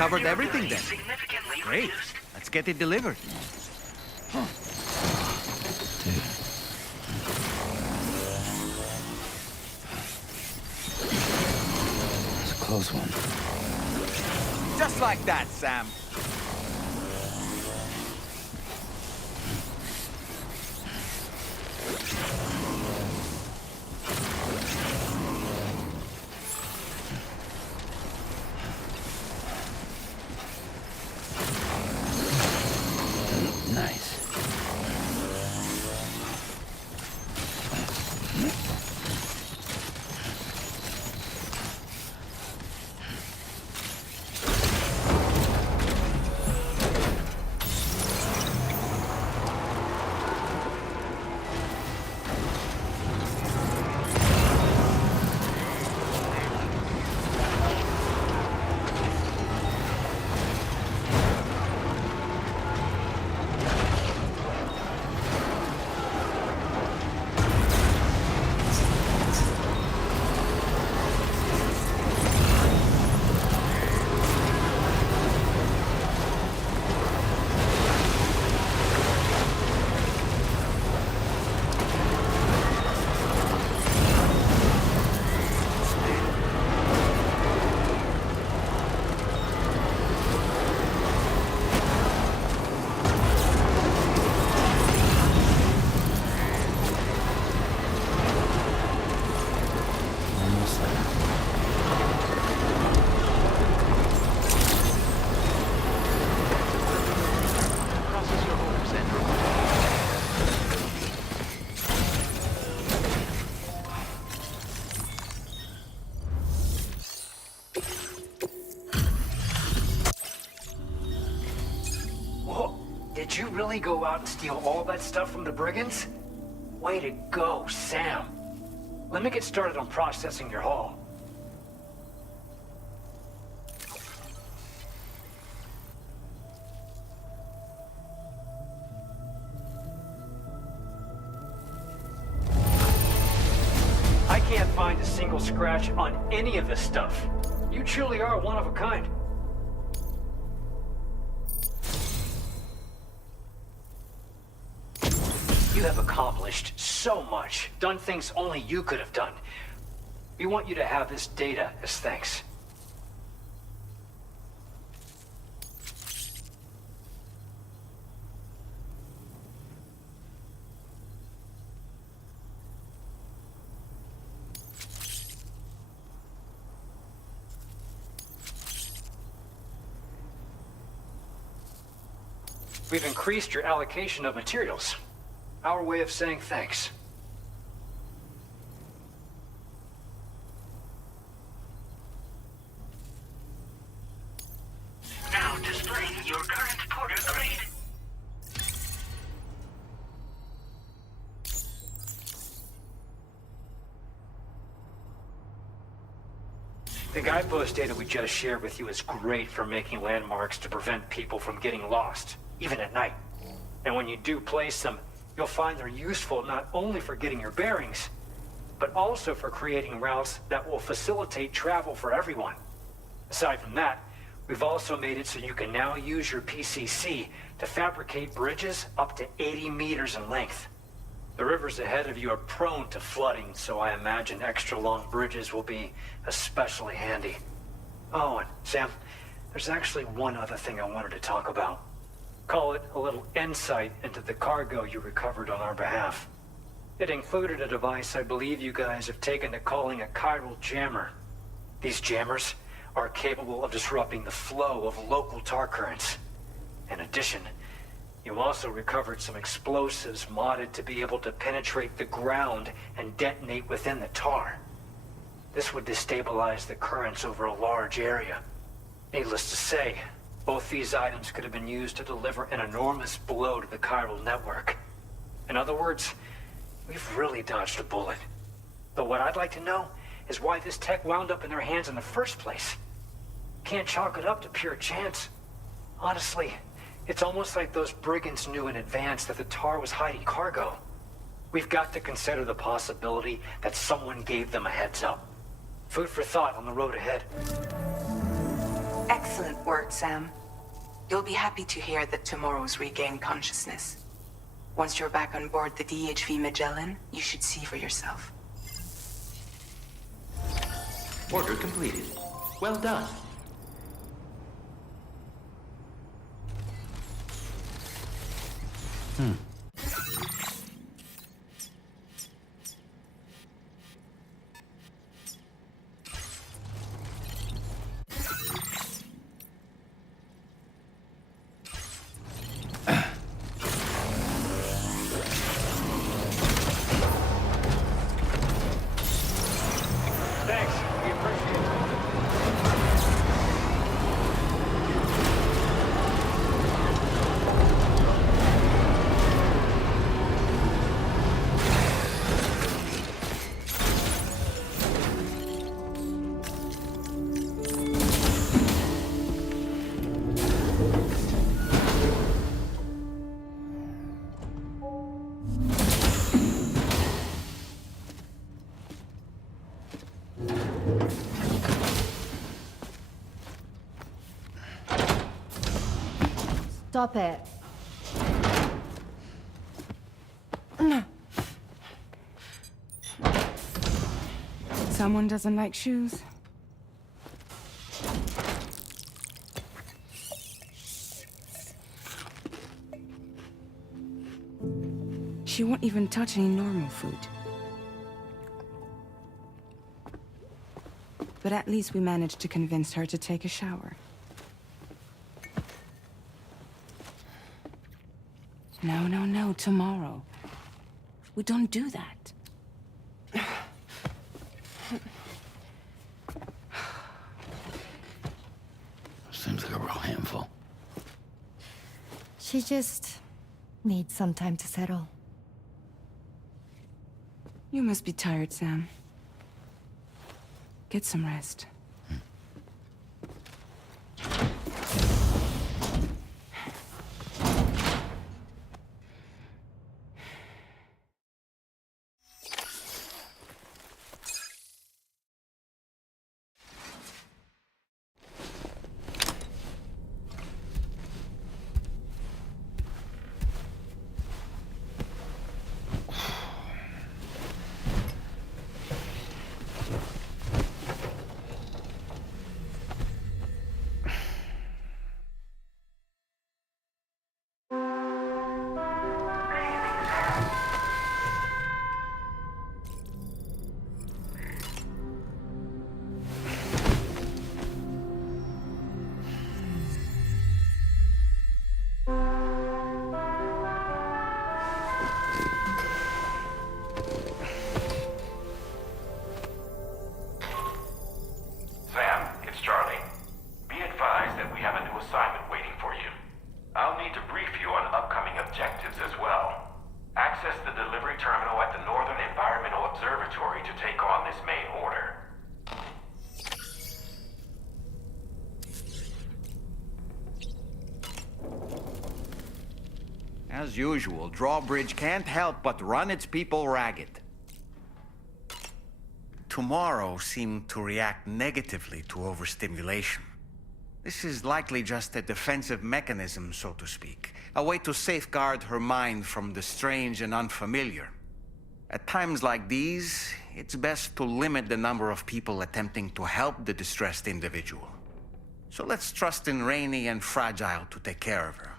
covered everything then. Great. Let's get it delivered. Dude. It's a close one. Just like that, Sam. Nice. Did you really go out and steal all that stuff from the brigands? Way to go, Sam. Let me get started on processing your haul. I can't find a single scratch on any of this stuff. You truly are one of a kind. You have accomplished so much, done things only you could have done. We want you to have this data as thanks. We've increased your allocation of materials. Our way of saying thanks. Now displaying your current porter grade. The guidepost data we just shared with you is great for making landmarks to prevent people from getting lost, even at night. And when you do place them, you'll find they're useful not only for getting your bearings, but also for creating routes that will facilitate travel for everyone. Aside from that, we've also made it so you can now use your PCC to fabricate bridges up to 80 meters in length. The rivers ahead of you are prone to flooding, so I imagine extra long bridges will be especially handy. Oh, and Sam, there's actually one other thing I wanted to talk about. Call it a little insight into the cargo you recovered on our behalf. It included a device I believe you guys have taken to calling a chiral jammer. These jammers are capable of disrupting the flow of local tar currents. In addition, you also recovered some explosives modded to be able to penetrate the ground and detonate within the tar. This would destabilize the currents over a large area. Needless to say, both these items could have been used to deliver an enormous blow to the chiral network. In other words, we've really dodged a bullet. But what I'd like to know is why this tech wound up in their hands in the first place. Can't chalk it up to pure chance. Honestly, it's almost like those brigands knew in advance that the tar was hiding cargo. We've got to consider the possibility that someone gave them a heads up. Food for thought on the road ahead. Excellent work, Sam. You'll be happy to hear that tomorrow's regained consciousness. Once you're back on board the DHV Magellan, you should see for yourself. Order completed. Well done. Thanks. We appreciate it. Stop it. Someone doesn't like shoes? She won't even touch any normal food. But at least we managed to convince her to take a shower. No, no, no, tomorrow. We don't do that. Seems like a real handful. She just needs some time to settle. You must be tired, Sam. Get some rest. Sam, it's Charlie. Be advised that we have a new assignment waiting for you. I'll need to brief you on upcoming objectives as well. Access the delivery terminal at the Northern Environmental Observatory to take on this main order. As usual, Drawbridge can't help but run its people ragged. Tomorrow seemed to react negatively to overstimulation. This is likely just a defensive mechanism, so to speak. A way to safeguard her mind from the strange and unfamiliar. At times like these, it's best to limit the number of people attempting to help the distressed individual. So let's trust in Rainey and Fragile to take care of her.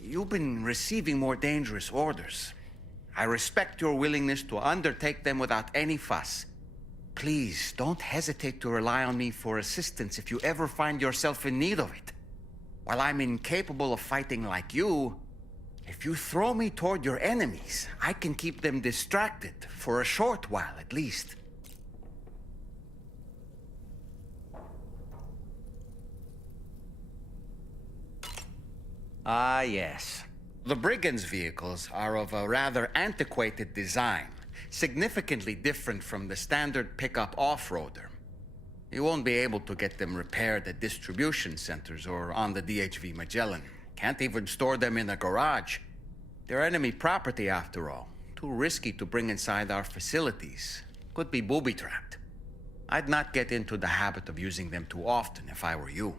You've been receiving more dangerous orders. I respect your willingness to undertake them without any fuss. Please, don't hesitate to rely on me for assistance if you ever find yourself in need of it. While I'm incapable of fighting like you, if you throw me toward your enemies, I can keep them distracted, for a short while at least. Ah, yes. The Brigands' vehicles are of a rather antiquated design, significantly different from the standard pickup off-roader. You won't be able to get them repaired at distribution centers or on the DHV Magellan. Can't even store them in a garage. They're enemy property, after all. Too risky to bring inside our facilities. Could be booby-trapped. I'd not get into the habit of using them too often if I were you.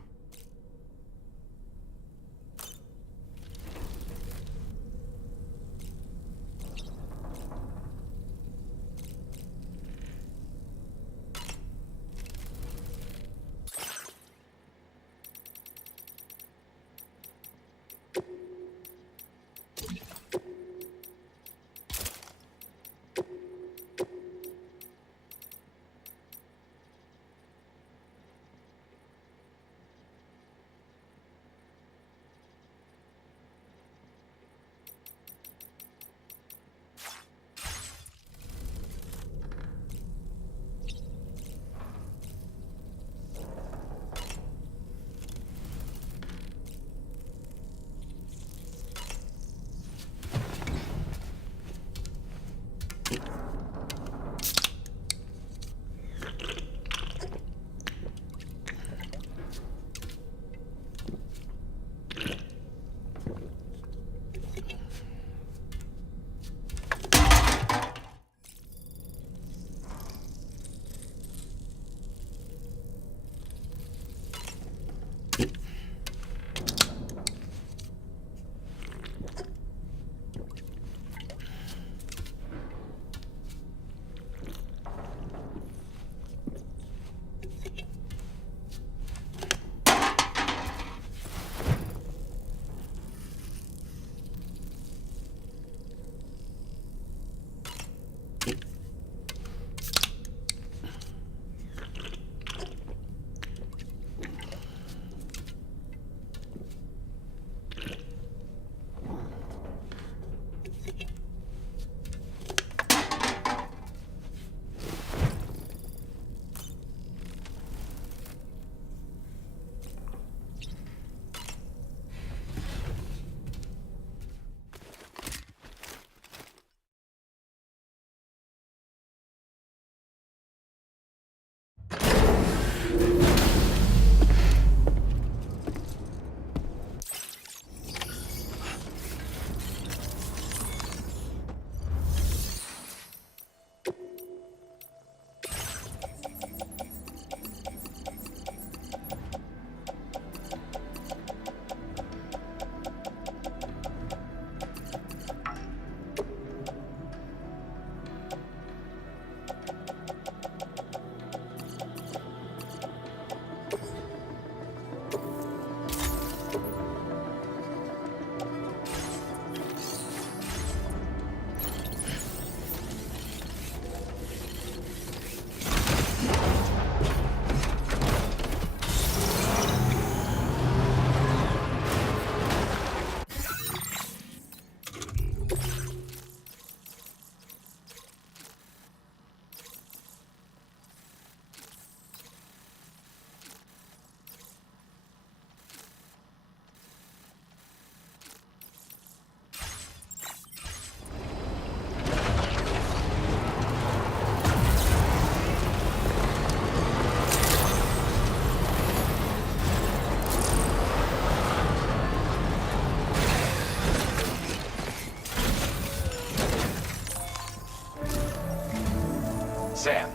Sam,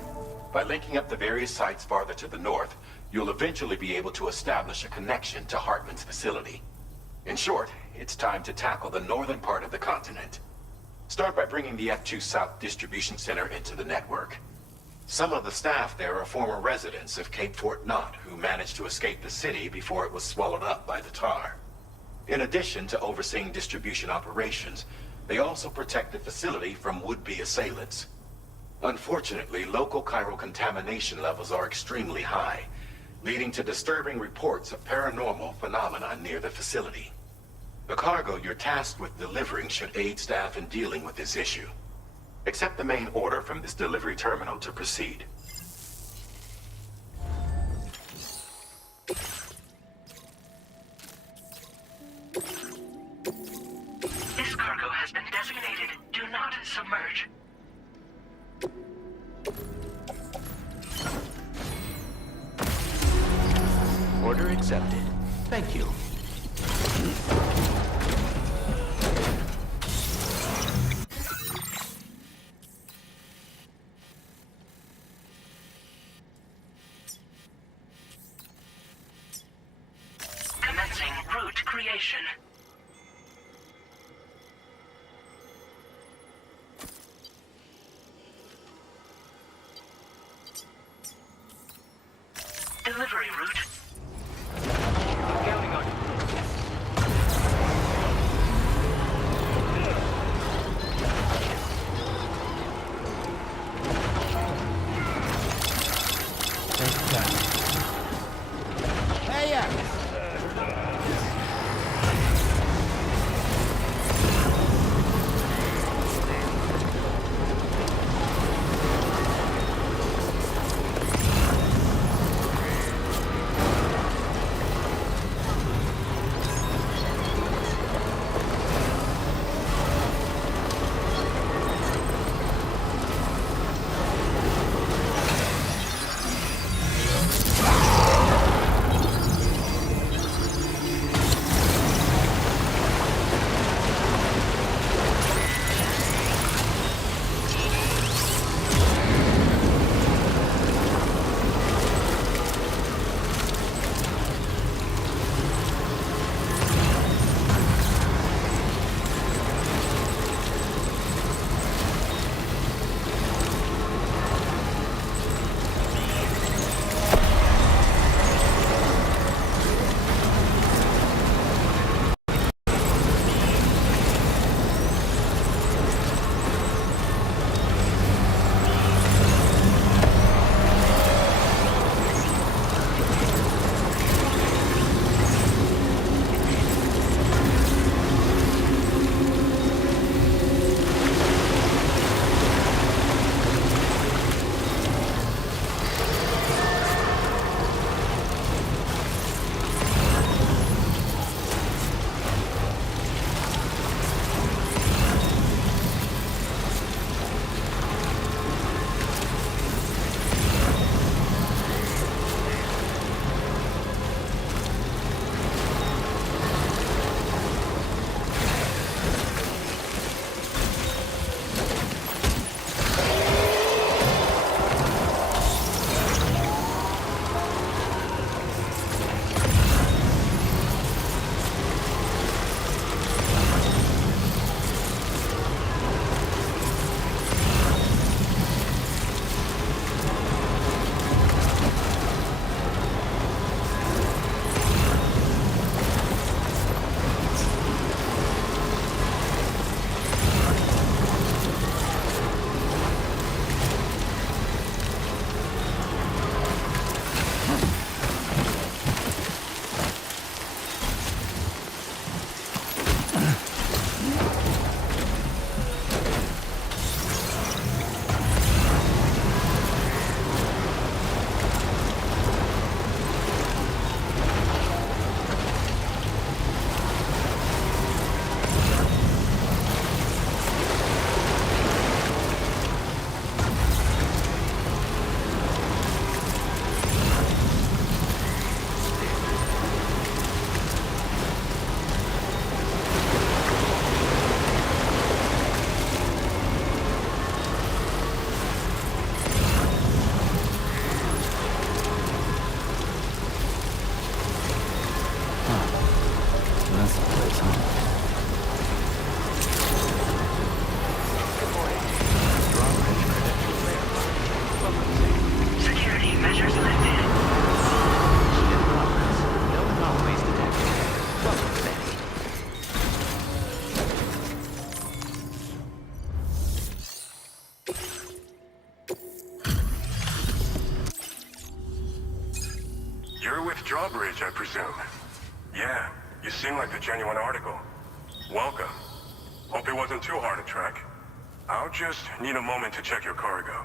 by linking up the various sites farther to the north, you'll eventually be able to establish a connection to Hartman's facility. In short, it's time to tackle the northern part of the continent. Start by bringing the F2 South Distribution Center into the network. Some of the staff there are former residents of Cape Fort Knott who managed to escape the city before it was swallowed up by the tar. In addition to overseeing distribution operations, they also protect the facility from would-be assailants. Unfortunately, local chiral contamination levels are extremely high, leading to disturbing reports of paranormal phenomena near the facility. The cargo you're tasked with delivering should aid staff in dealing with this issue. Accept the main order from this delivery terminal to proceed. This cargo has been designated Do Not Submerge. Order accepted. Thank you. delivery route. Counting on you. Drawbridge, I presume. Yeah, you seem like a genuine article. Welcome. Hope it wasn't too hard to track. I'll just need a moment to check your cargo.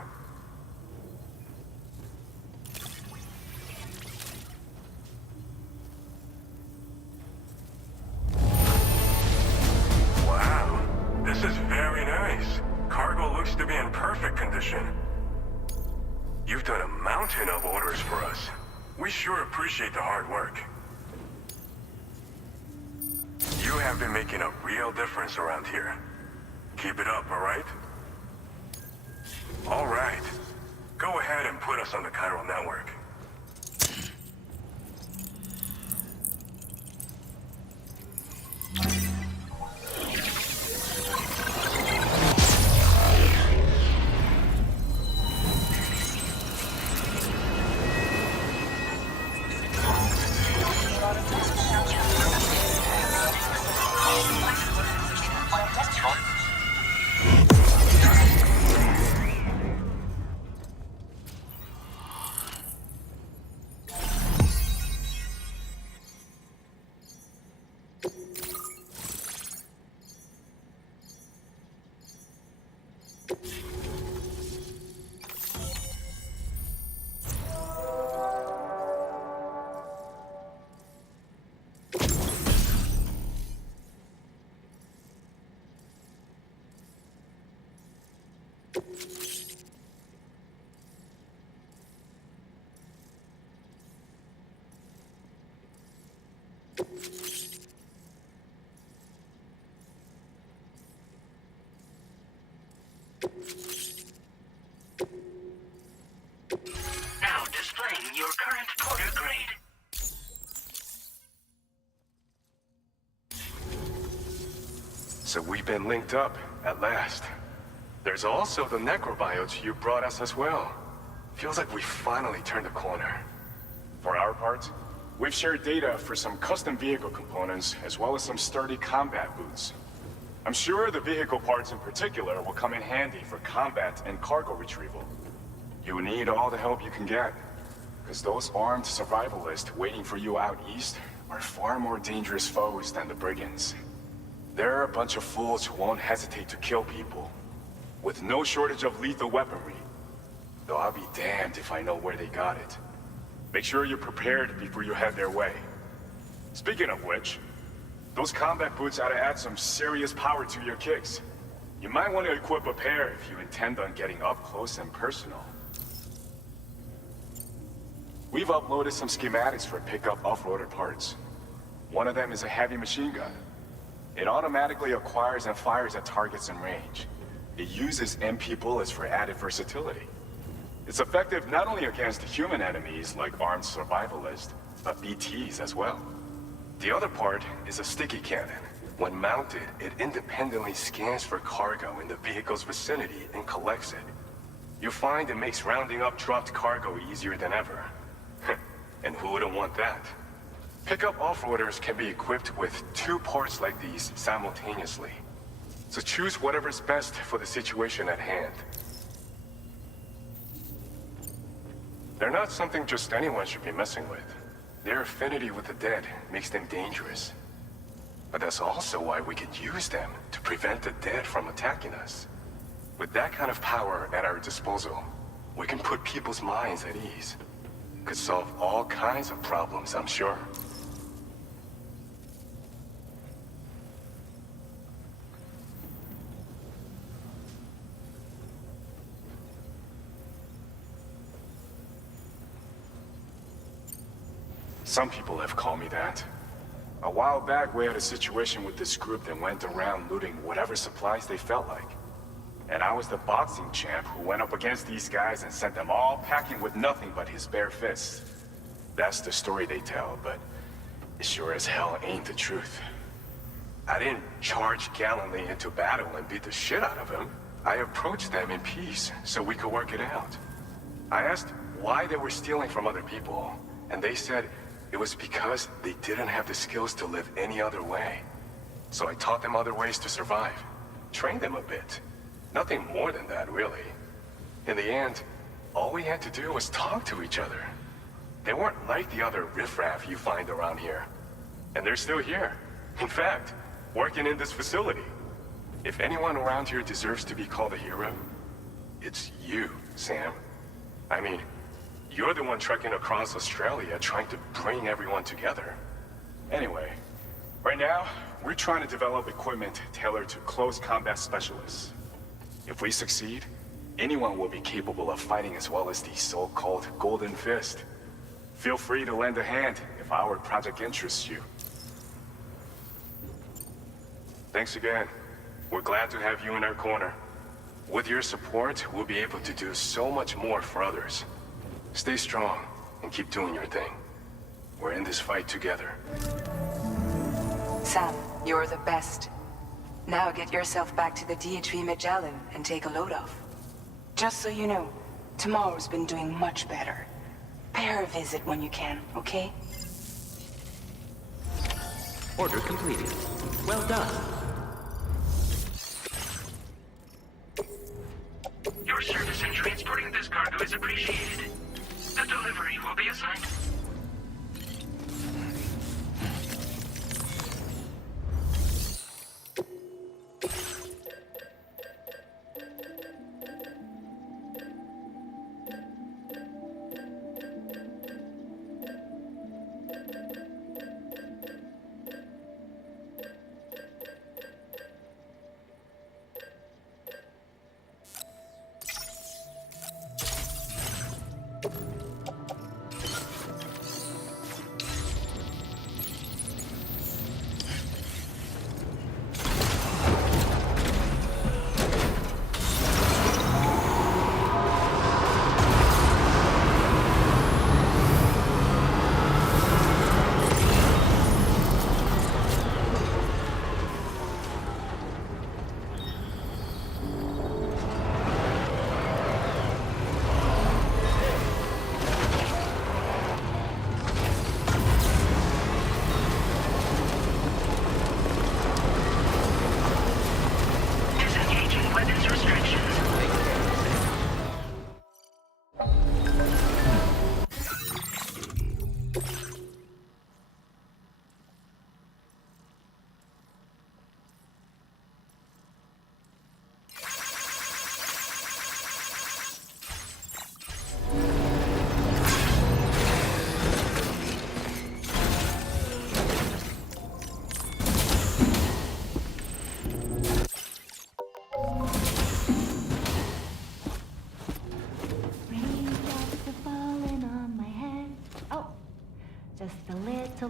Wow, this is very nice. Cargo looks to be in perfect condition. You've done a mountain of orders for us. We sure appreciate the hard work. You have been making a real difference around here. Keep it up, all right? All right. Go ahead and put us on the chiral network. Now displaying your current porter grade. So we've been linked up, at last. There's also the necrobiotes you brought us as well. Feels like we finally turned a corner. For our part, we've shared data for some custom vehicle components, as well as some sturdy combat boots. I'm sure the vehicle parts in particular will come in handy for combat and cargo retrieval. You need all the help you can get, because those armed survivalists waiting for you out east are far more dangerous foes than the brigands. They're a bunch of fools who won't hesitate to kill people, with no shortage of lethal weaponry. Though I'll be damned if I know where they got it. Make sure you're prepared before you head their way. Speaking of which, those combat boots ought to add some serious power to your kicks. You might want to equip a pair if you intend on getting up close and personal. We've uploaded some schematics for pickup off-roader parts. One of them is a heavy machine gun. It automatically acquires and fires at targets in range. It uses MP bullets for added versatility. It's effective not only against human enemies like armed survivalists, but BTs as well. The other part is a sticky cannon. When mounted, it independently scans for cargo in the vehicle's vicinity and collects it. You'll find it makes rounding up dropped cargo easier than ever. And who wouldn't want that? Pickup off-roaders can be equipped with 2 parts like these simultaneously. So choose whatever's best for the situation at hand. They're not something just anyone should be messing with. Their affinity with the dead makes them dangerous. But that's also why we can use them to prevent the dead from attacking us. With that kind of power at our disposal, we can put people's minds at ease. Could solve all kinds of problems, I'm sure. Some people have called me that. A while back, we had a situation with this group that went around looting whatever supplies they felt like. And I was the boxing champ who went up against these guys and sent them all packing with nothing but his bare fists. That's the story they tell, but it sure as hell ain't the truth. I didn't charge gallantly into battle and beat the shit out of them. I approached them in peace so we could work it out. I asked why they were stealing from other people, and they said it was because they didn't have the skills to live any other way. So I taught them other ways to survive, trained them a bit. Nothing more than that, really. In the end, all we had to do was talk to each other. They weren't like the other riffraff you find around here. And they're still here. In fact, working in this facility. If anyone around here deserves to be called a hero, it's you, Sam. I mean, you're the one trekking across Australia trying to bring everyone together. Anyway, right now, we're trying to develop equipment tailored to close combat specialists. If we succeed, anyone will be capable of fighting as well as the so-called Golden Fist. Feel free to lend a hand if our project interests you. Thanks again. We're glad to have you in our corner. With your support, we'll be able to do so much more for others. Stay strong and keep doing your thing. We're in this fight together. Sam, you're the best. Now get yourself back to the DHV Magellan and take a load off. Just so you know, tomorrow's been doing much better. Pay her a visit when you can, okay? Order completed. Well done. Your service in transporting this cargo is appreciated. The delivery will be assigned.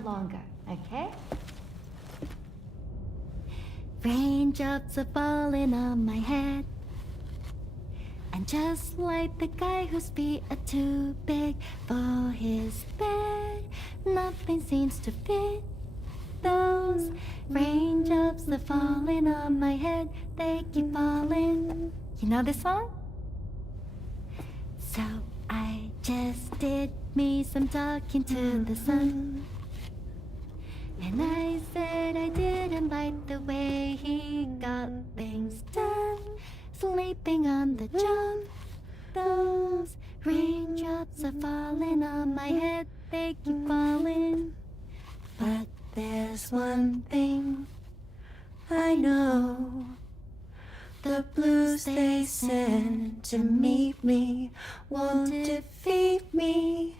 longer, okay? Raindrops are falling on my head. And just like the guy whose feet are too big for his bed, nothing seems to fit. Those raindrops are falling on my head, they keep falling. You know this song? So I just did me some talking to the sun. And I said I didn't like the way he got things done. Sleeping on the job. Those raindrops are falling on my head, they keep falling. But there's one thing I know. The blues they send to meet me won't defeat me.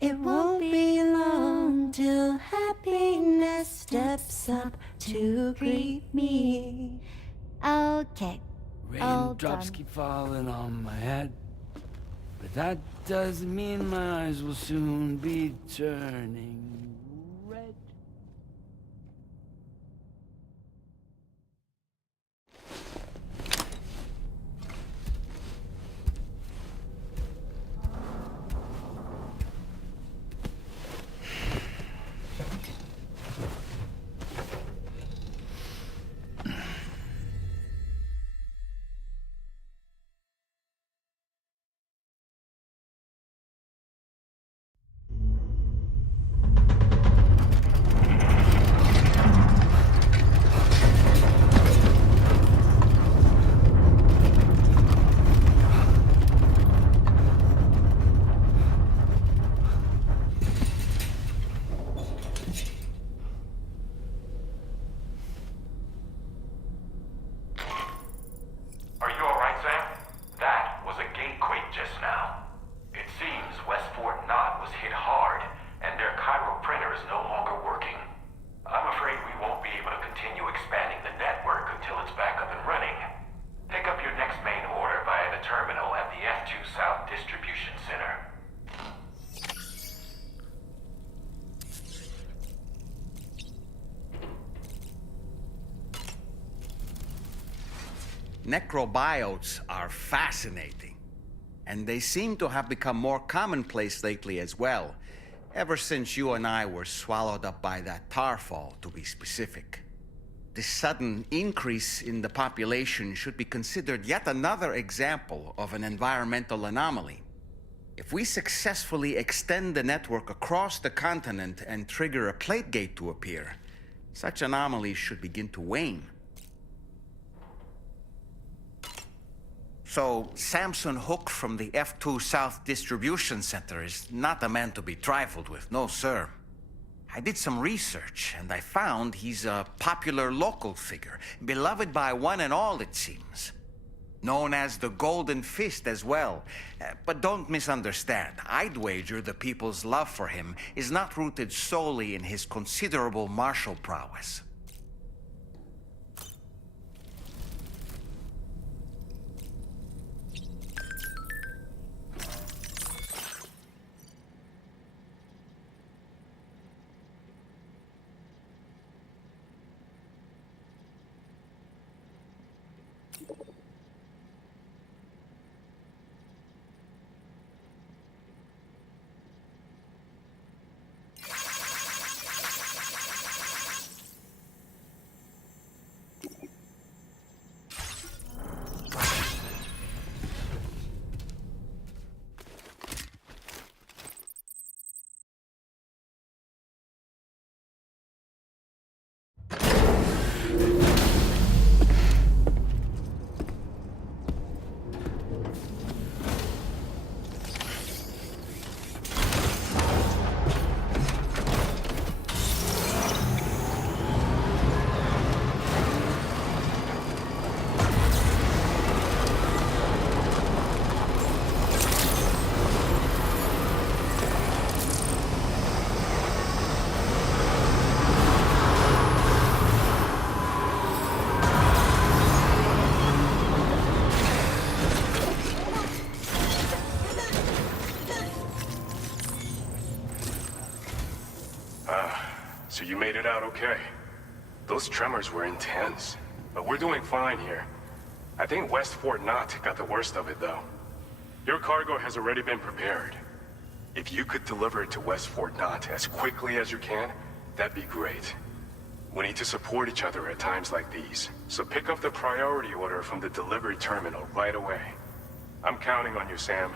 It won't be long till happiness steps up to greet me. Okay. Raindrops keep falling on my head, but that doesn't mean my eyes will soon be turning red. Are you alright, Sam? That was a gatequake just now. It seems West Fort Knott was hit hard, and their Cairo printer is no longer working. I'm afraid we won't be able to continue expanding the network until it's back up and running. Pick up your next main order via the terminal at the F2 South Distribution Center. Necrobiotes are fascinating, and they seem to have become more commonplace lately as well, ever since you and I were swallowed up by that tarfall, to be specific. This sudden increase in the population should be considered yet another example of an environmental anomaly. If we successfully extend the network across the continent and trigger a plate gate to appear, such anomalies should begin to wane. So, Samson Hook from the F2 South Distribution Center is not a man to be trifled with, no sir. I did some research, and I found he's a popular local figure, beloved by one and all, it seems. Known as the Golden Fist as well. But don't misunderstand. I'd wager the people's love for him is not rooted solely in his considerable martial prowess. So you made it out okay. Those tremors were intense, but we're doing fine here. I think West Fort Knott got the worst of it, though. Your cargo has already been prepared. If you could deliver it to West Fort Knott as quickly as you can, that'd be great. We need to support each other at times like these, so pick up the priority order from the delivery terminal right away. I'm counting on you, Sam.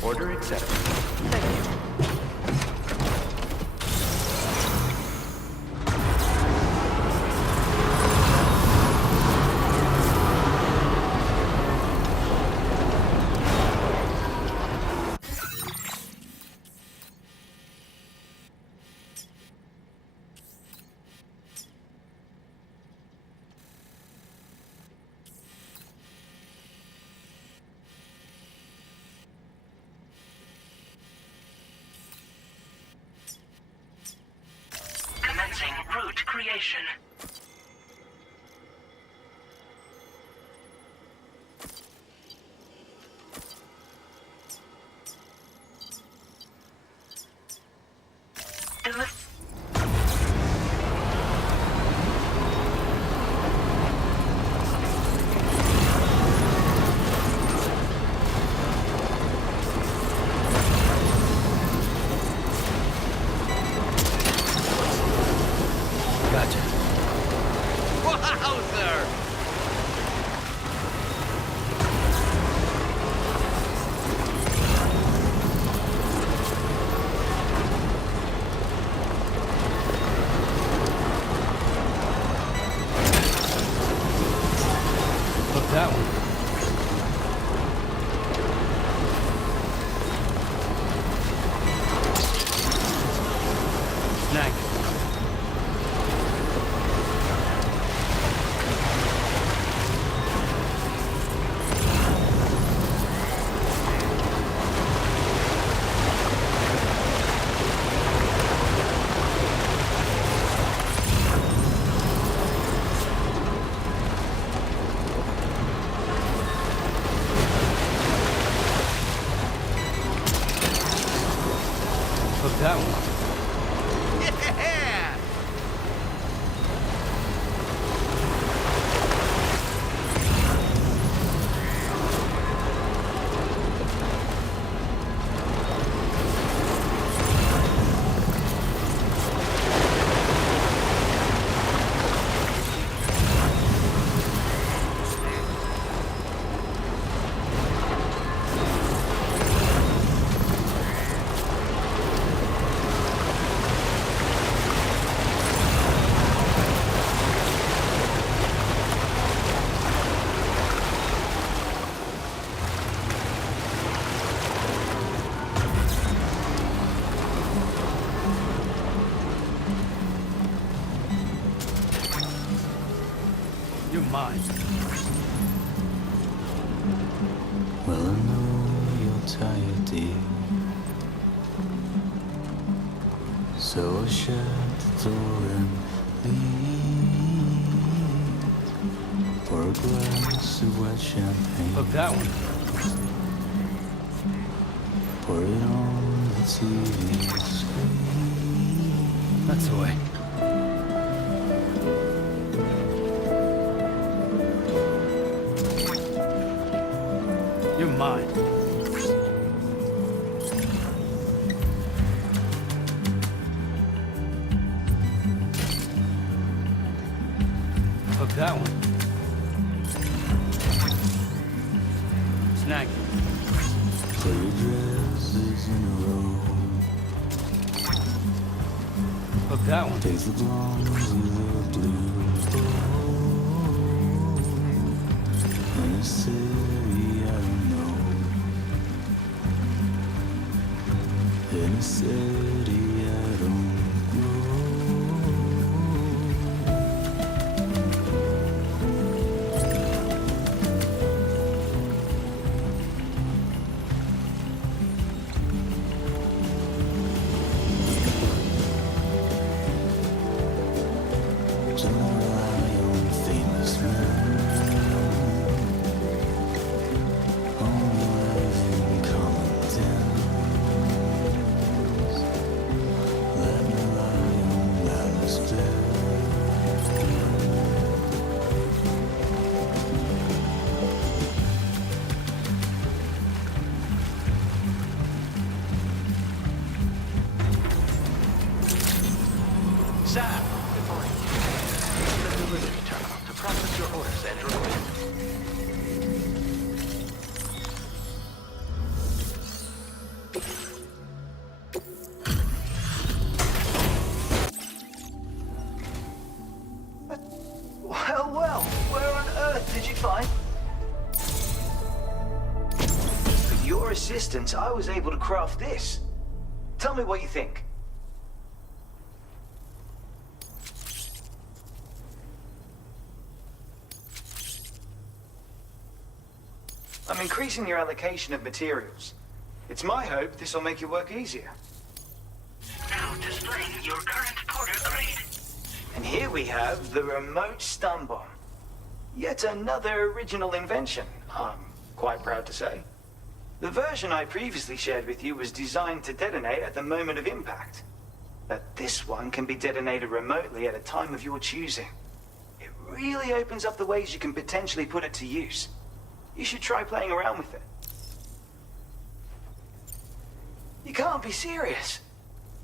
Order accepted. Thank you. Commencing route creation. Gotcha. Wowzer! Look that one. Snack. Look that one. Yeah! You're mine. Well, I know you're tired, dear. So I'll shut the door and leave for a glass of wet champagne. Look that one. Pour it on the TV screen. That's the way. You're mine. Hook that one. Snag it. Put your dresses in a row. Hook that one. Take the blondes with the blue bow. In a city I don't know. In a city I don't know. Don't rely on famous men. Only live in common dens. Let me lie on Dallas bed. Sam, good morning. The delivery terminal to process your orders and report. Well, well, where on earth did you find? With your assistance, I was able to craft this. Tell me what you think. I'm increasing your allocation of materials. It's my hope this will make your work easier. Now displaying your current porter grade. And here we have the remote stun bomb. Yet another original invention, I'm quite proud to say. The version I previously shared with you was designed to detonate at the moment of impact. But this one can be detonated remotely at a time of your choosing. It really opens up the ways you can potentially put it to use. You should try playing around with it. You can't be serious.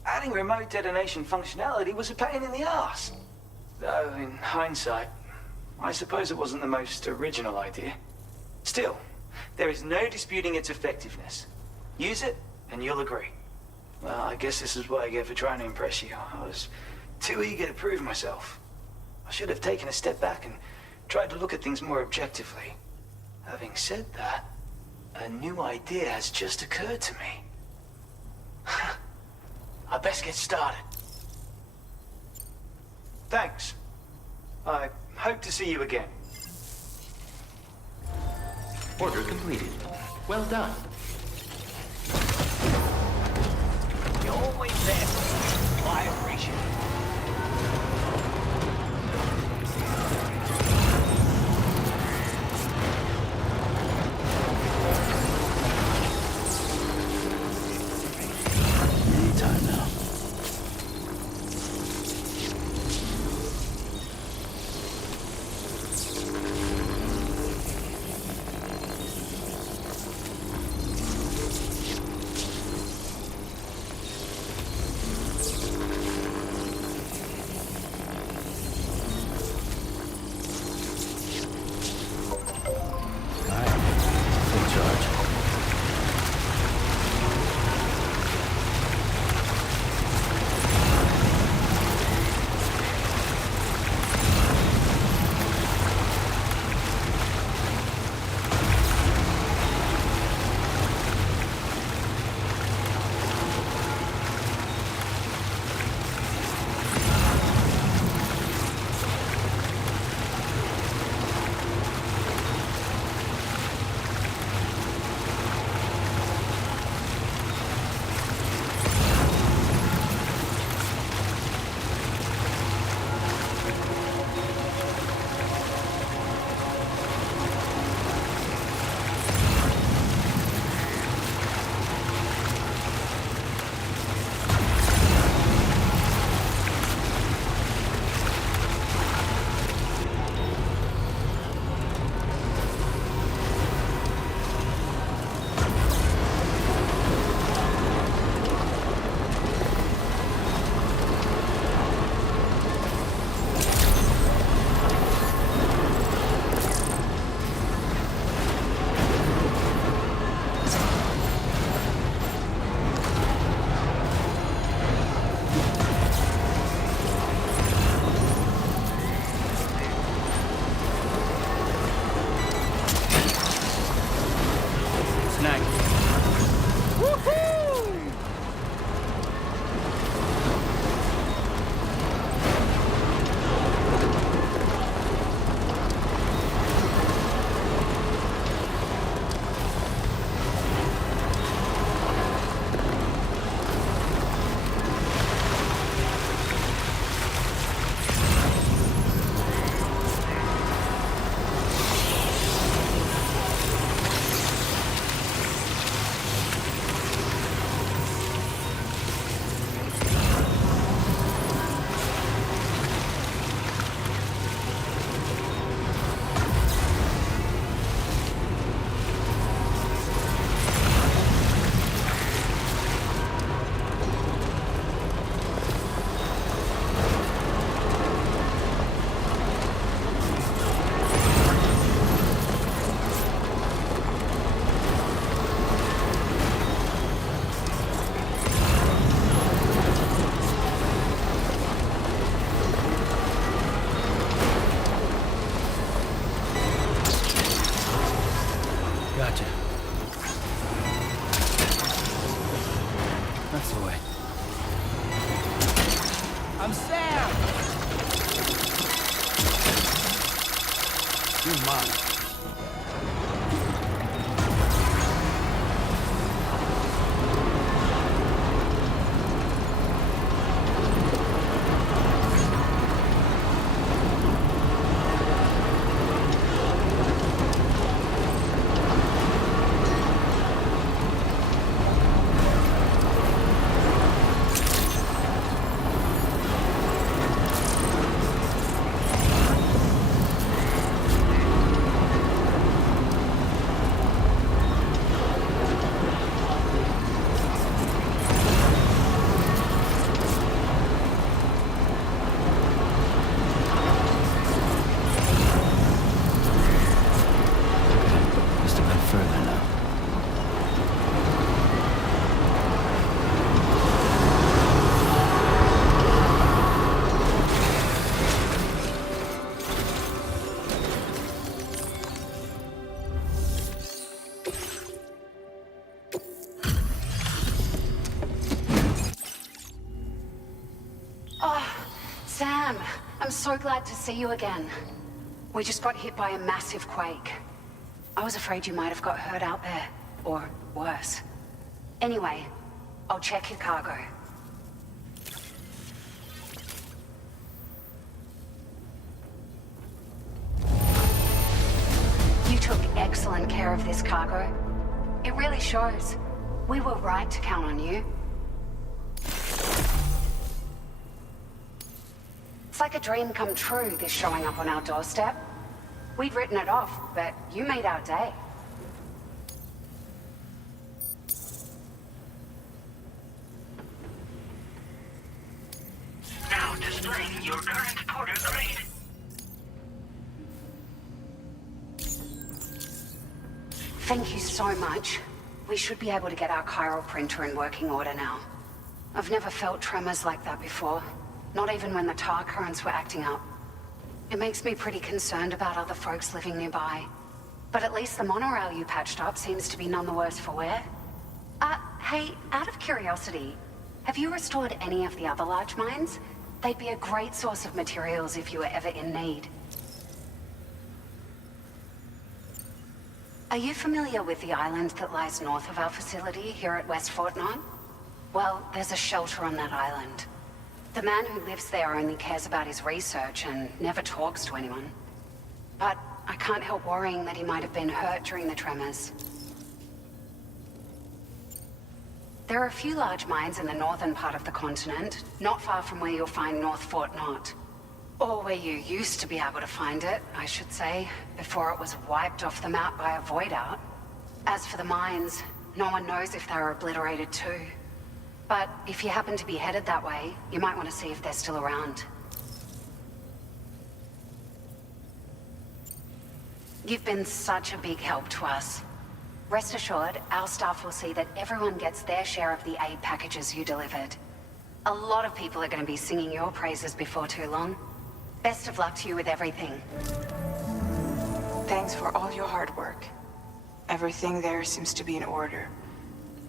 Adding remote detonation functionality was a pain in the ass. Though, in hindsight, I suppose it wasn't the most original idea. Still, there is no disputing its effectiveness. Use it, and you'll agree. Well, I guess this is what I get for trying to impress you. I was too eager to prove myself. I should have taken a step back and tried to look at things more objectively. Having said that, a new idea has just occurred to me. I best get started. Thanks. I hope to see you again. Order completed. Well done. You're always there. I appreciate it. Time now. That's the way. I'm Sam! You're mine. Just a bit further now. Oh, Sam, I'm so glad to see you again. We just got hit by a massive quake. I was afraid you might have got hurt out there, or worse. Anyway, I'll check your cargo. You took excellent care of this cargo. It really shows. We were right to count on you. It's like a dream come true, this showing up on our doorstep. We'd written it off, but you made our day. Now displaying your current porter grade. Thank you so much. We should be able to get our chiral printer in working order now. I've never felt tremors like that before. Not even when the tar currents were acting up. It makes me pretty concerned about other folks living nearby. But at least the monorail you patched up seems to be none the worse for wear. Hey, out of curiosity, have you restored any of the other large mines? They'd be a great source of materials if you were ever in need. Are you familiar with the island that lies north of our facility here at West Fort Knot? Well, there's a shelter on that island. The man who lives there only cares about his research and never talks to anyone. But I can't help worrying that he might have been hurt during the tremors. There are a few large mines in the northern part of the continent, not far from where you'll find North Fort Knot. Or where you used to be able to find it, I should say, before it was wiped off the map by a void out. As for the mines, no one knows if they were obliterated too. But if you happen to be headed that way, you might want to see if they're still around. You've been such a big help to us. Rest assured, our staff will see that everyone gets their share of the aid packages you delivered. A lot of people are going to be singing your praises before too long. Best of luck to you with everything. Thanks for all your hard work. Everything there seems to be in order.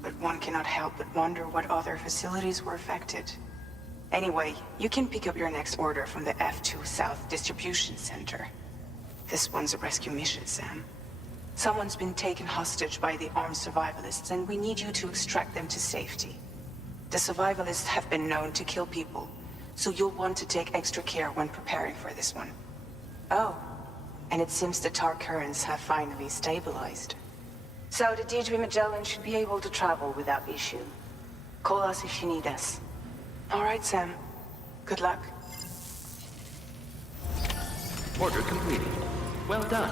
But one cannot help but wonder what other facilities were affected. Anyway, you can pick up your next order from the F2 South Distribution Center. This one's a rescue mission, Sam. Someone's been taken hostage by the armed survivalists, and we need you to extract them to safety. The survivalists have been known to kill people, so you'll want to take extra care when preparing for this one. Oh, and it seems the tar currents have finally stabilized. So the D3 Magellan should be able to travel without issue. Call us if you need us. All right, Sam. Good luck. Order completed. Well done.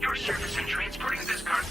Your service in transporting this cargo.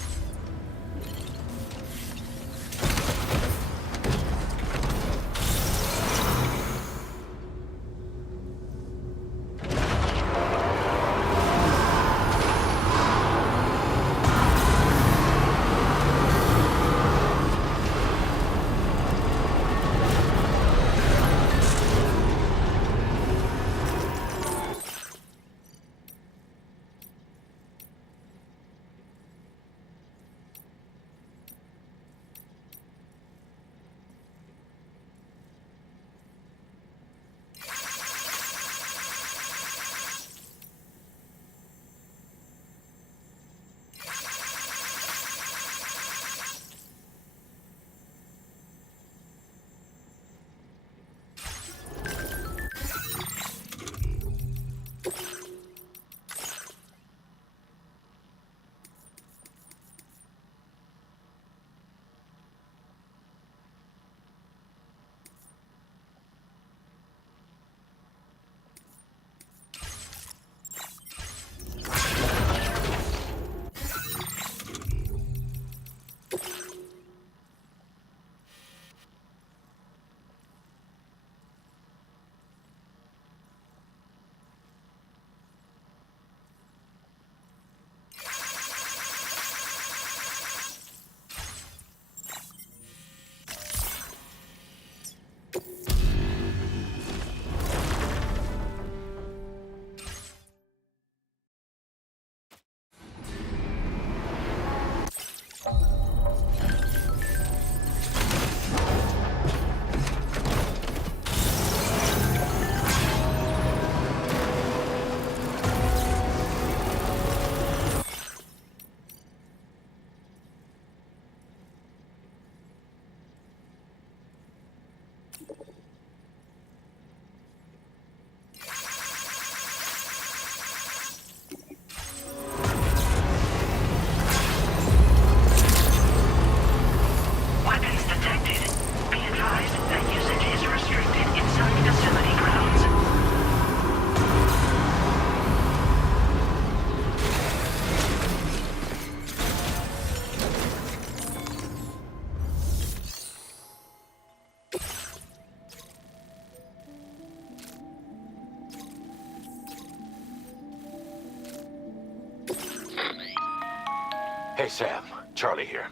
Hey, Sam. Charlie here.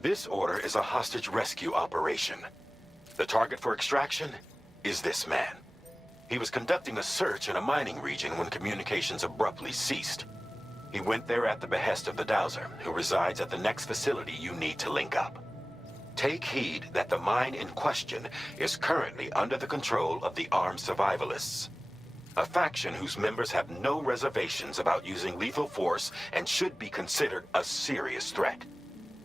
This order is a hostage rescue operation. The target for extraction is this man. He was conducting a search in a mining region when communications abruptly ceased. He went there at the behest of the Dowser, who resides at the next facility you need to link up. Take heed that the mine in question is currently under the control of the armed survivalists, a faction whose members have no reservations about using lethal force and should be considered a serious threat.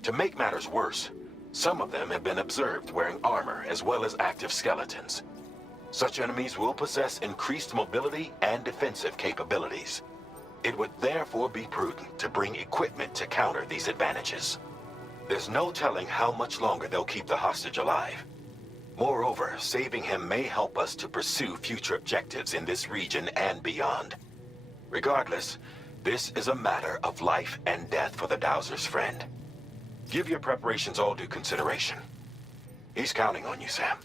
To make matters worse, some of them have been observed wearing armor as well as active skeletons. Such enemies will possess increased mobility and defensive capabilities. It would therefore be prudent to bring equipment to counter these advantages. There's no telling how much longer they'll keep the hostage alive. Moreover, saving him may help us to pursue future objectives in this region and beyond. Regardless, this is a matter of life and death for the Dowser's friend. Give your preparations all due consideration. He's counting on you, Sam.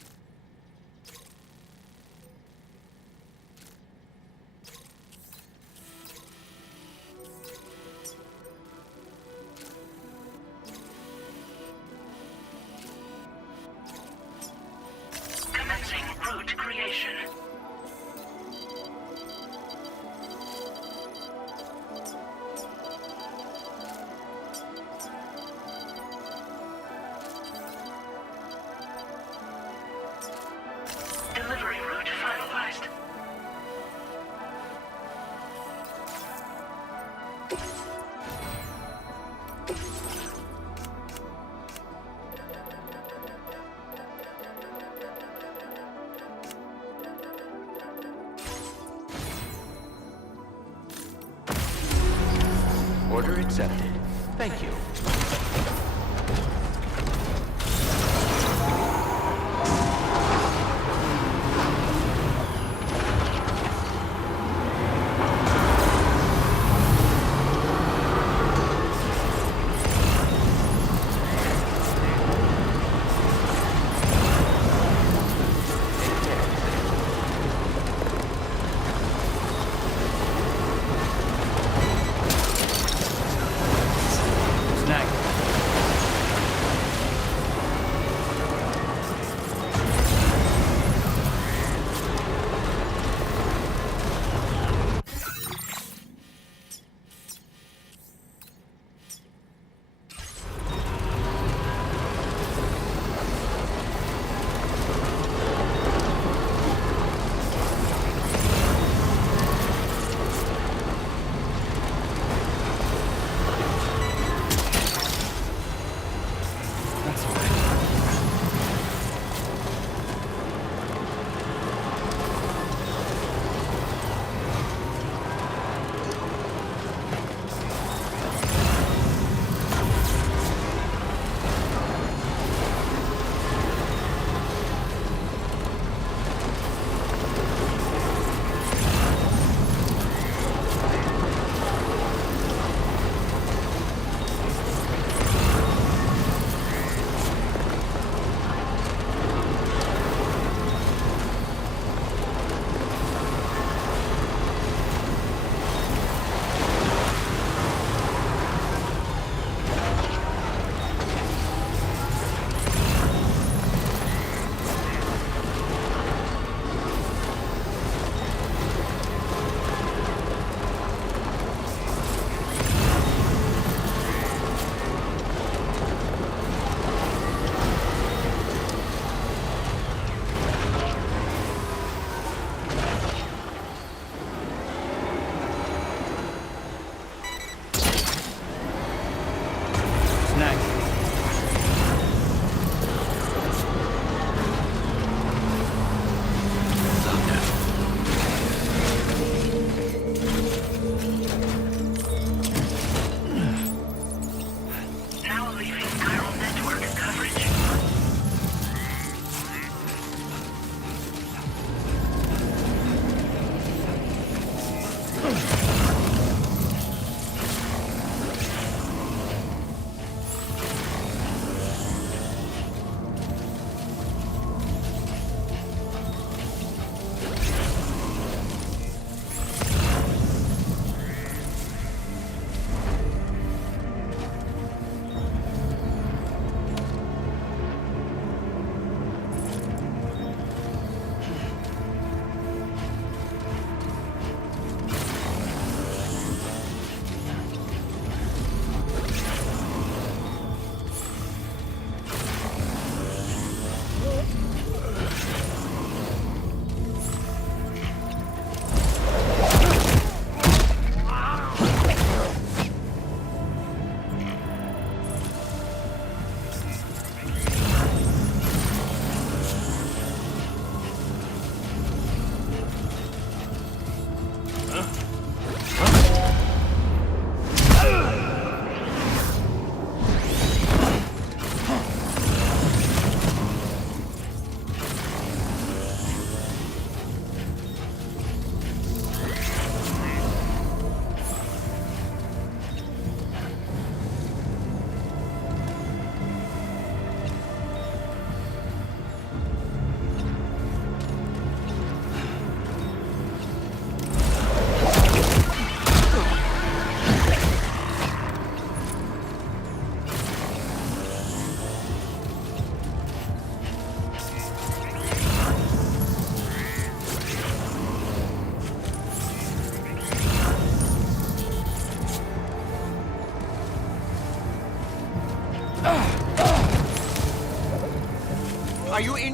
Commencing route creation. Delivery route finalized. Order accepted. Thank you.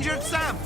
injured Sam!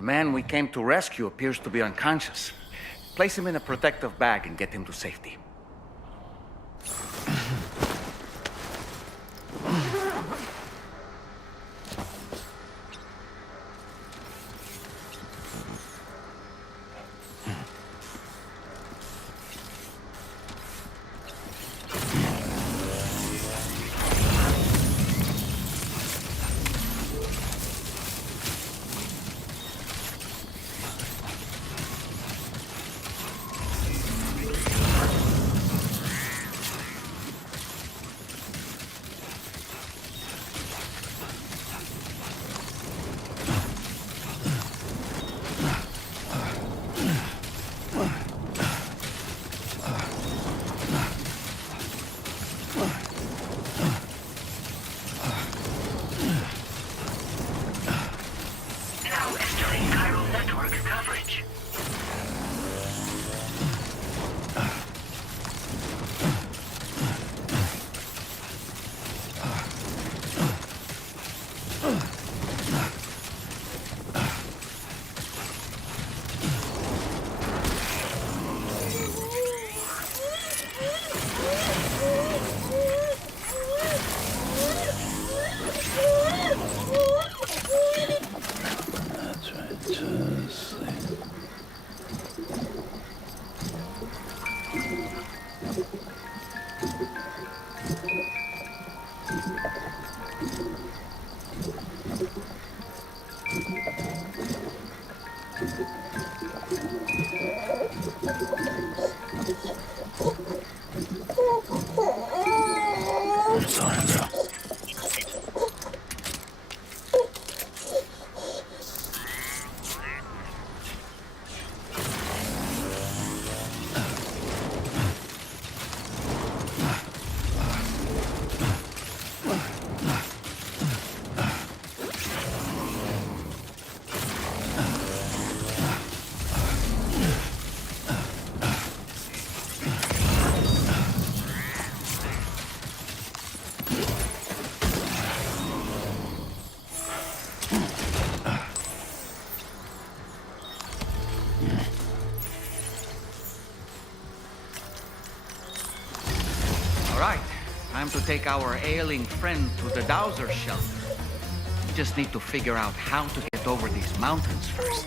The man we came to rescue appears to be unconscious. Place him in a protective bag and get him to safety. Now entering chiral network coverage. That's right, just sleep. I'm sorry, bro. All right, time to take our ailing friend to the Dowser shelter. We just need to figure out how to get over these mountains first.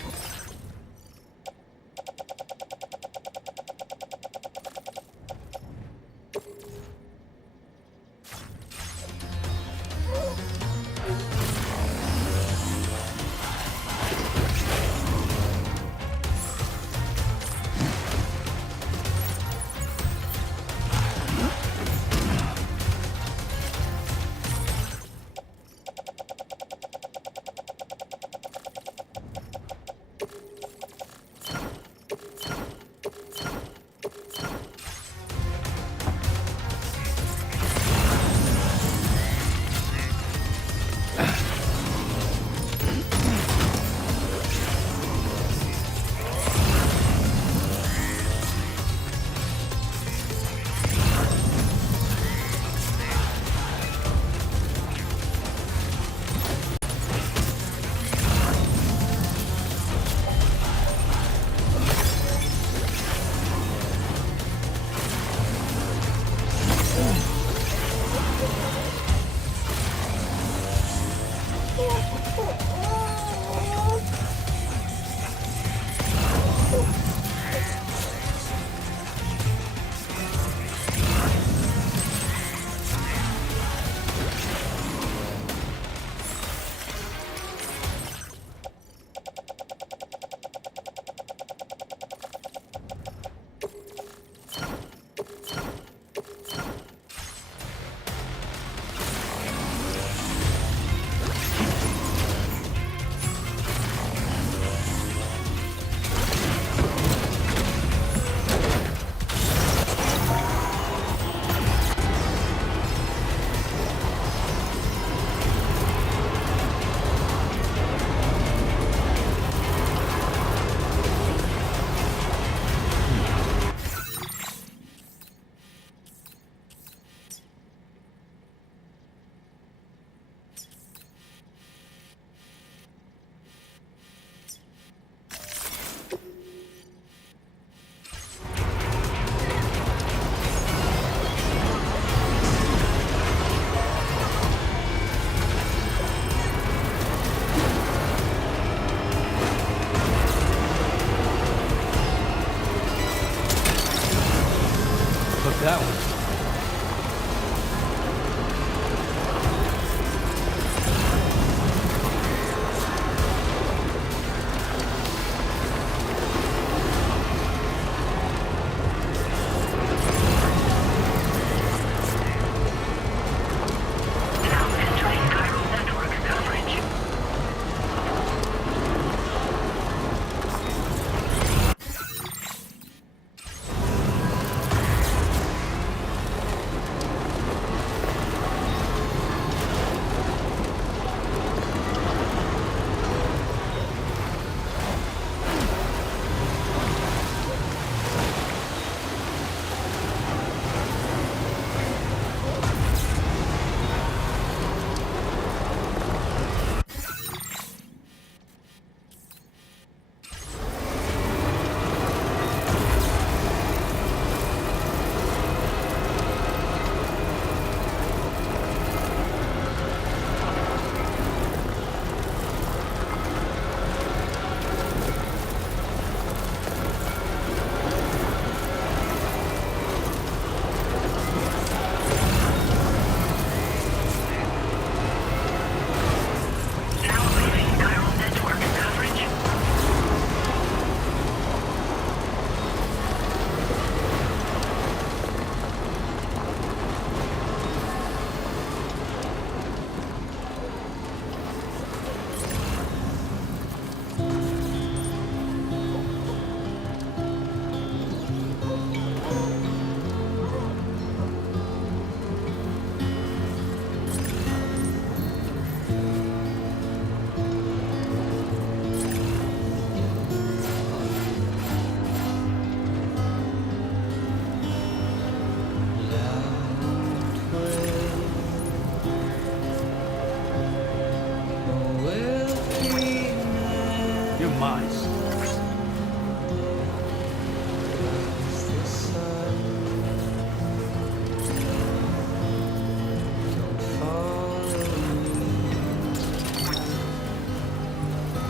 mice.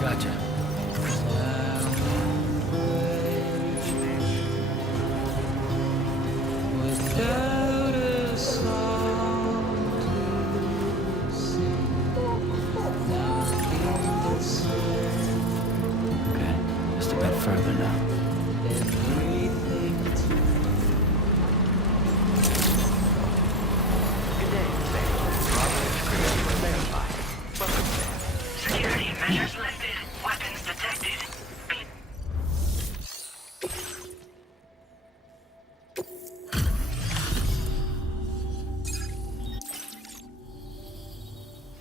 Gotcha. Okay, just a bit further now. Good day, Sam. Robert, credentials verified. Welcome, Sam. Security measures lifted. Weapons detected.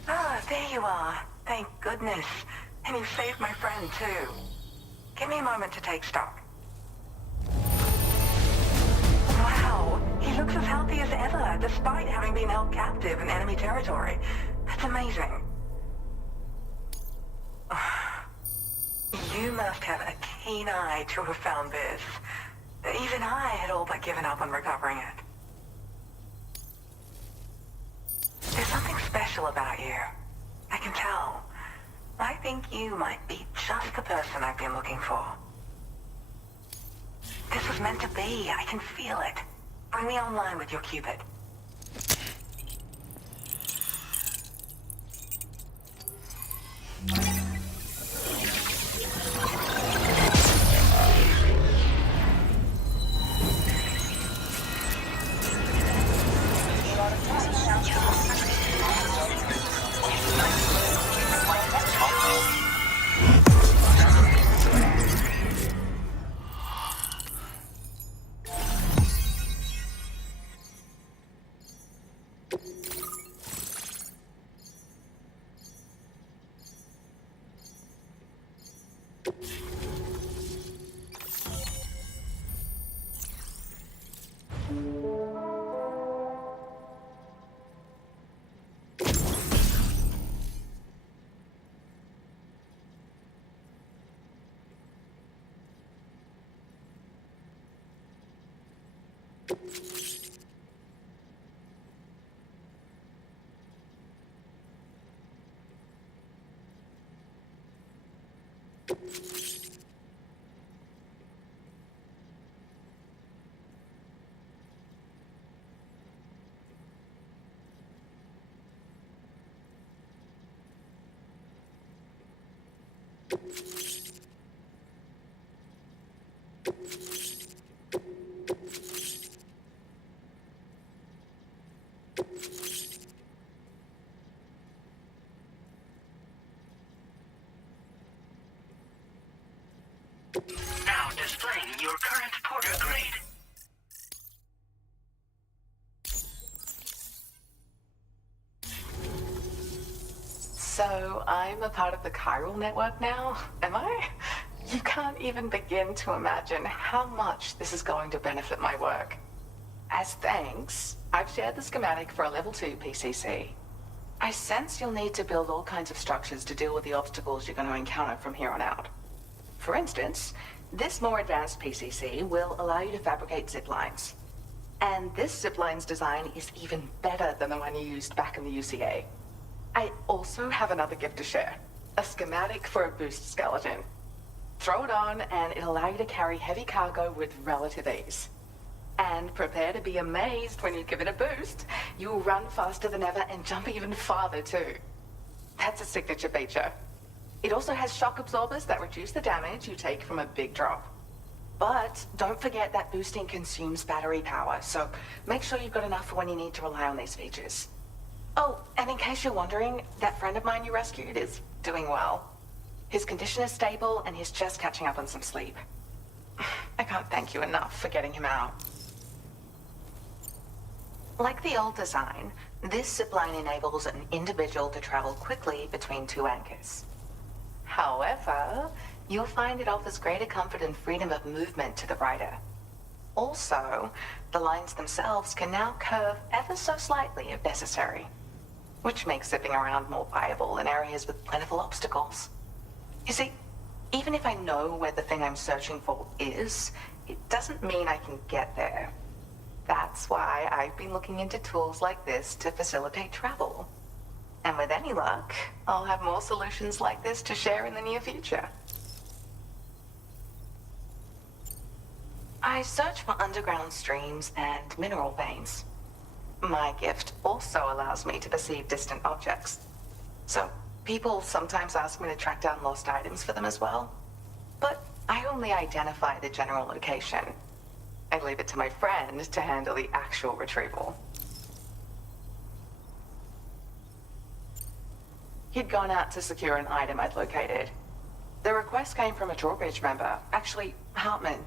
Ah, there you are. Thank goodness. And you saved my friend, too. Give me a moment to take stock. Wow, he looks as healthy as ever, despite having been held captive in enemy territory. That's amazing. You must have a keen eye to have found this. Even I had all but given up on recovering it. There's something special about you. I can tell. I think you might be just the person I've been looking for. This was meant to be. I can feel it. Bring me online with your Cupid. Now displaying your current porter grade. So, I'm a part of the chiral network now, am I? You can't even begin to imagine how much this is going to benefit my work. As thanks, I've shared the schematic for a level 2 PCC. I sense you'll need to build all kinds of structures to deal with the obstacles you're going to encounter from here on out. For instance, this more advanced PCC will allow you to fabricate zip lines. And this zip line's design is even better than the one you used back in the UCA. I also have another gift to share. A schematic for a boost skeleton. Throw it on and it'll allow you to carry heavy cargo with relative ease. And prepare to be amazed when you give it a boost. You'll run faster than ever and jump even farther too. That's a signature feature. It also has shock absorbers that reduce the damage you take from a big drop. But don't forget that boosting consumes battery power, so make sure you've got enough for when you need to rely on these features. Oh, and in case you're wondering, that friend of mine you rescued is doing well. His condition is stable and he's just catching up on some sleep. I can't thank you enough for getting him out. Like the old design, this zipline enables an individual to travel quickly between two anchors. However, you'll find it offers greater comfort and freedom of movement to the rider. Also, the lines themselves can now curve ever so slightly if necessary, which makes zipping around more viable in areas with plentiful obstacles. You see, Even if I know where the thing I'm searching for is, it doesn't mean I can get there. That's why I've been looking into tools like this to facilitate travel. And with any luck, I'll have more solutions like this to share in the near future. I search for underground streams and mineral veins. My gift also allows me to perceive distant objects. So, people sometimes ask me to track down lost items for them as well. But I only identify the general location. I leave it to my friend to handle the actual retrieval. He'd gone out to secure an item I'd located. The request came from a drawbridge member, actually, Hartman.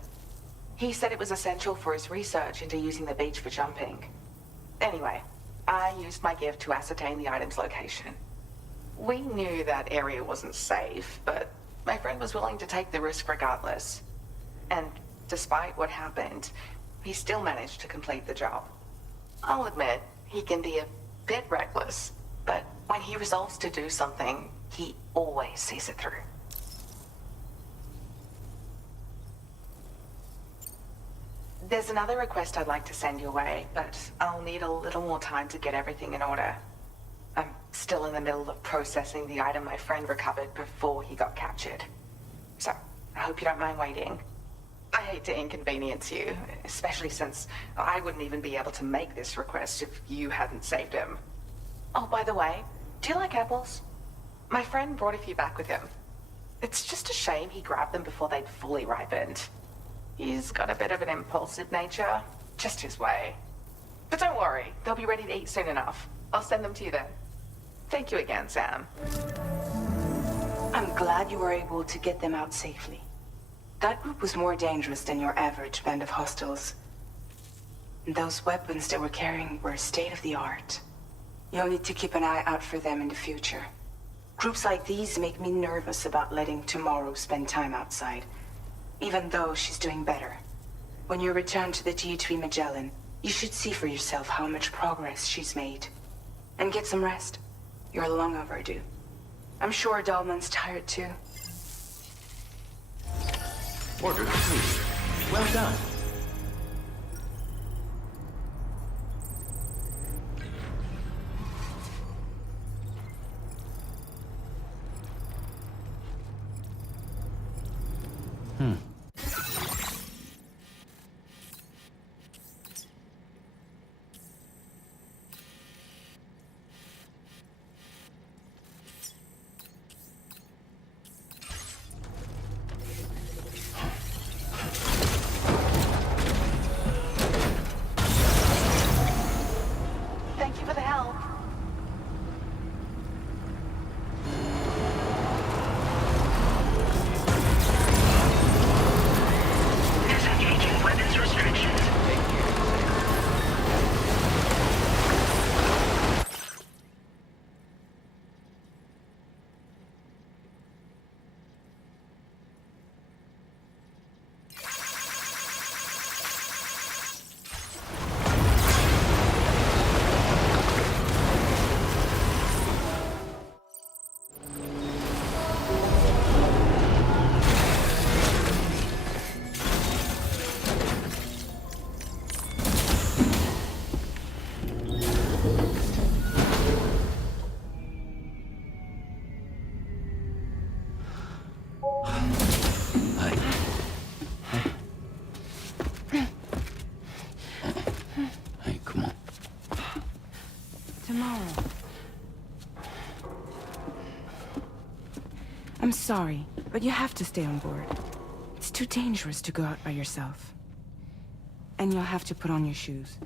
He said it was essential for his research into using the beach for jumping. Anyway, I used my gift to ascertain the item's location. We knew that area wasn't safe, but my friend was willing to take the risk regardless. And despite what happened, he still managed to complete the job. I'll admit, he can be a bit reckless, but when he resolves to do something, he always sees it through. There's another request I'd like to send your way, but I'll need a little more time to get everything in order. I'm still in the middle of processing the item my friend recovered before he got captured. So, I hope you don't mind waiting. I hate to inconvenience you, especially since I wouldn't even be able to make this request if you hadn't saved him. Oh, by the way, do you like apples? My friend brought a few back with him. It's just a shame he grabbed them before they'd fully ripened. He's got a bit of an impulsive nature, just his way. But don't worry, they'll be ready to eat soon enough. I'll send them to you then. Thank you again, Sam. I'm glad you were able to get them out safely. That group was more dangerous than your average band of hostiles. Those weapons they were carrying were state-of-the-art. You'll need to keep an eye out for them in the future. Groups like these make me nervous about letting Tomorrow spend time outside, even though she's doing better. When you return to the DH3 Magellan, you should see for yourself how much progress she's made. And get some rest. You're long overdue. I'm sure Dahlman's tired too. Order complete. Well done. Thank you for the help. Disengaging weapons restrictions. Hey, come on. Tomorrow. I'm sorry, but you have to stay on board. It's too dangerous to go out by yourself. And you'll have to put on your shoes.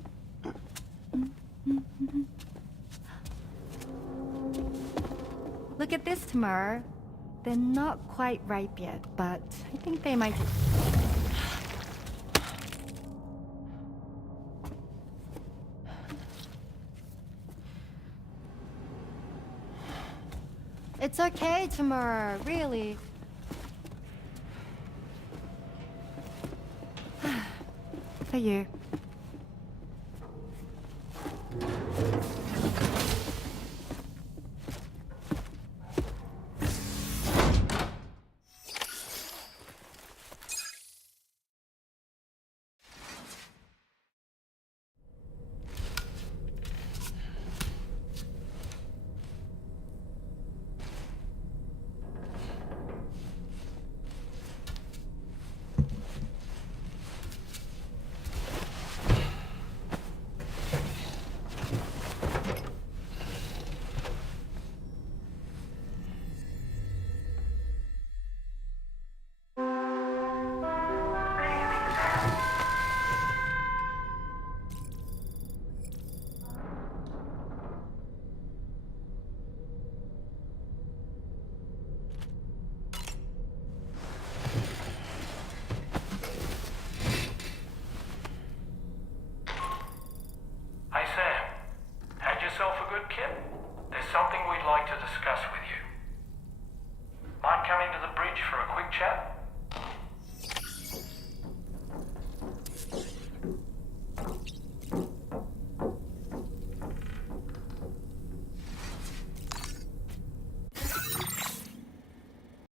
Look at this, Tamar. They're not quite ripe yet, but I think they might... It's okay, Tamar, really. For you.